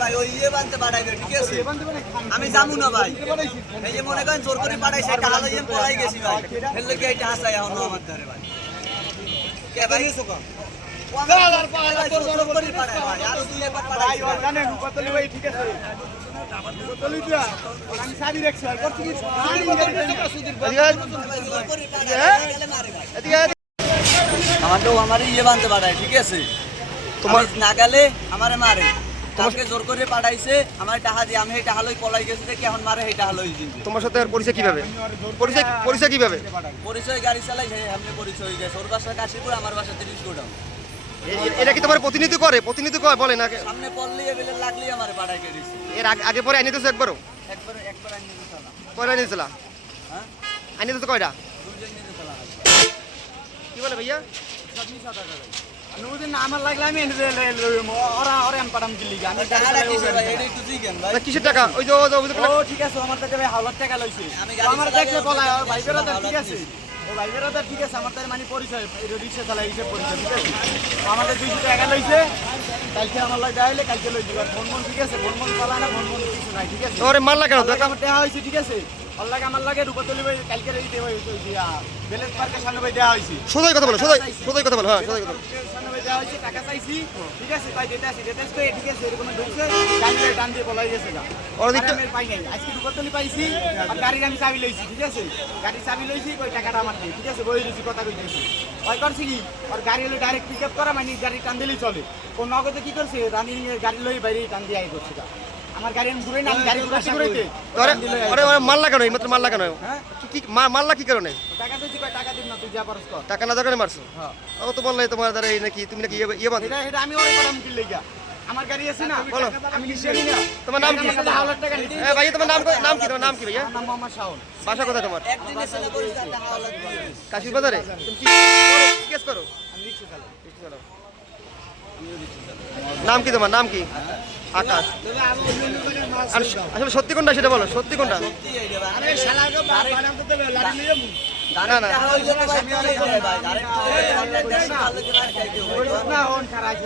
ভাই ওই ইয়ে বানতে পাঠাইবে ঠিক আছে আমি যাবো না ভাই এই যে মনে করেন জোর করে পাঠাই সেটা হালো ইয়ে পলাই গেছি ভাই হেললে কি এটা হাসাই এখন আমার ধরে ভাই কে ভাই আমার ইয়ে বানতে পাঠায় ঠিক আছে তোমার না গেলে আমারে মারে তোমাকে জোর করে পাঠাইছে আমার টাকা দিয়ে আমি টাকা লই পলাই গেছি দেখি এখন মারে এই টাকা লই দিই তোমার সাথে আর পরিচয় কিভাবে পরিচয় কিভাবে পরিচয় গাড়ি চালাই সামনে পরিচয় হয়ে গেছে ওর বাসা কাশীপুর আমার বাসা 30 গোডাউন এটা কি তোমার প্রতিনিধি করে বলে না সামনে পড়লি এবেলে লাগলি আমারে পাঠাই গেছি এর আগে পরে আইনি তো একবার আনি দিছালা কয়টা আনিছিলা হ্যাঁ আইনি তো কয়টা দুজন নিতে চালা কি বলে ভাইয়া সবনি সাদা করে নুদিন আমার লাগলে আমি ওরা আমি পাঠাম দিল্লি আমি টাকাটা কিসে ভাই এটা একটু জিজ্ঞেন ভাই কিসের টাকা ওই যে ও ঠিক আছে আমার থেকে ভাই হাওলার টাকা লইছে আমি আমার দেখলে বলায় আর ভাই বেরাদার ঠিক আছে ও ভাই বেরাদার ঠিক আছে আমার তার মানে পরিচয় রিক্সা চালাই হিসেব পরিচয় ঠিক আছে আমাদের 200 টাকা লইছে কালকে আমার লাগে আইলে কালকে লই দিবা ফোন ঠিক আছে ফোন চালায় না ফোন কিছু নাই ঠিক আছে ওরে মারলা কেন আমার টাকা হইছে ঠিক আছে আমার লাগে রূপাতলি ভাই কালকে রেডি দেওয়া হইছে বেলেন্স পার্কের সামনে ভাই দেওয়া হইছে সোজাই কথা বলো সোজাই কথা বলো হ্যাঁ সোজাই কথা সামনে ভাই দেওয়া হইছে টাকা চাইছি ঠিক আছে তাই দিতে তো ঠিক আছে এরকম ঢুকছে গাড়ি টান দিয়ে বলাই গেছে না ওর দিকটা আমি পাই নাই আজকে রূপাতলি পাইছি আর গাড়ির আমি চাবি লইছি ঠিক আছে গাড়ি চাবি লইছি কই টাকাটা আমার নেই ঠিক আছে বই দিছি কথা কইতেছি ওই করছি কি আর গাড়ি হলো ডাইরেক্ট পিকআপ করা মানে গাড়ি টান দিলেই চলে কোন নগদে কি করছে রানিং গাড়ি লই বাইরে টান দিয়ে আই করছে আমার গাড়ি আমি ঘুরে না আমি গাড়ি ঘুরাতে ঘুরাইতে ওরে মারলা কেন এইমাত্র মারলা কেন হ্যাঁ কি মারলা কি কারণে টাকা দিছি কই টাকা দিন না তুই যা পারস কর টাকা না দরকারে মারছো হ্যাঁ ও তো বললে তোমার দ্বারা এই নাকি তুমি নাকি ইয়ে বাঁধো এটা আমি ওরে পাঠাম কি লাগা আমার গাড়ি আছে না বলো আমি নিশ্চয় নি না তোমার নাম কি হাওলার টাকা নিছি ভাই তোমার নাম কি ভাইয়া আমার নাম মোহাম্মদ শাওন বাসা কোথায় তোমার একদিন এসে পরিচয় টাকা হাওলাত দিয়ে কাশির বাজারে তুমি কি কেস করো আমি রিকশা চালাই রিকশা চালাও। নাম কি তোমার নাম কি আকাশ আর আসলে সত্যি কোনটা সেটা বলো সত্যি কোনটা সত্যি এই রে ভাই আরে শালাকে বানাম তো দেবে লাড়ি নিয়ে না না টাকা হইলে তো ভাই আমি ভাই ডাইরেক্ট অনলাইন দেখ না না ওন খারাপ